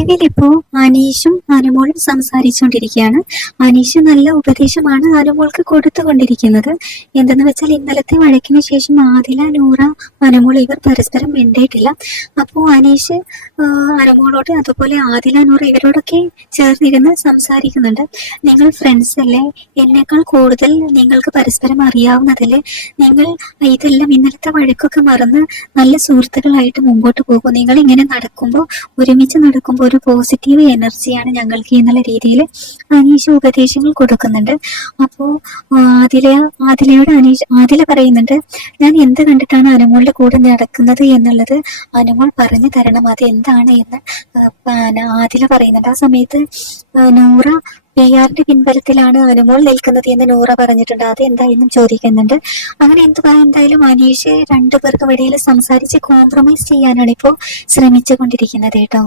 ലൈവിൽ ഇപ്പോ അനീഷും അനുമോളും സംസാരിച്ചുകൊണ്ടിരിക്കുകയാണ്. അനീഷ് നല്ല ഉപദേശമാണ് അനുമോൾക്ക് കൊടുത്തുകൊണ്ടിരിക്കുന്നത്. എന്തെന്ന് വെച്ചാൽ ഇന്നലത്തെ വഴക്കിന് ശേഷം ആദില നൂറ അനുമോൾ ഇവർ പരസ്പരം മിണ്ടിയിട്ടില്ല. അപ്പോൾ അനീഷ് അനുമോളോട് അതുപോലെ ആദില നൂറ ഇവരോടൊക്കെ ചേർന്നിരുന്ന് സംസാരിക്കുന്നുണ്ട്. നിങ്ങൾ ഫ്രണ്ട്സ് അല്ലേ? എന്നേക്കാൾ കൂടുതൽ നിങ്ങൾക്ക് പരസ്പരം അറിയാവുന്നതല്ലേ? നിങ്ങൾ ഇതെല്ലാം ഇന്നലത്തെ വഴക്കൊക്കെ മറന്ന് നല്ല സുഹൃത്തുക്കളായിട്ട് മുമ്പോട്ട് പോകും. നിങ്ങൾ ഇങ്ങനെ നടക്കുമ്പോൾ ഒരുമിച്ച് നടക്കുമ്പോൾ ഒരു പോസിറ്റീവ് എനർജിയാണ് ഞങ്ങൾക്ക് എന്നുള്ള രീതിയിൽ അനീഷ് ഉപദേശങ്ങൾ കൊടുക്കുന്നുണ്ട്. അപ്പോൾ ആദില ആദിലയോട് അനീഷ് ആദില പറയുന്നുണ്ട് ഞാൻ എന്ത് കണ്ടിട്ടാണ് അനുമോളുടെ കൂടെ നടക്കുന്നത് എന്നുള്ളത് അനുമോൾ പറഞ്ഞു തരണം. അത് എന്താണ് എന്ന്? ആദില പറയുന്നുണ്ട്. ആ സമയത്ത് നൂറ പി ആറിന്റെ പിൻബലത്തിലാണ് അനുമോൾ നിൽക്കുന്നത് എന്ന് നൂറ പറഞ്ഞിട്ടുണ്ട്. അത് എന്തായെന്നും ചോദിക്കുന്നുണ്ട്. അങ്ങനെ എന്ത് എന്തായാലും അനീഷ് രണ്ടുപേർക്കും ഇടയിൽ സംസാരിച്ച് കോംപ്രമൈസ് ചെയ്യാനാണ് ഇപ്പോൾ ശ്രമിച്ചുകൊണ്ടിരിക്കുന്നത് കേട്ടോ.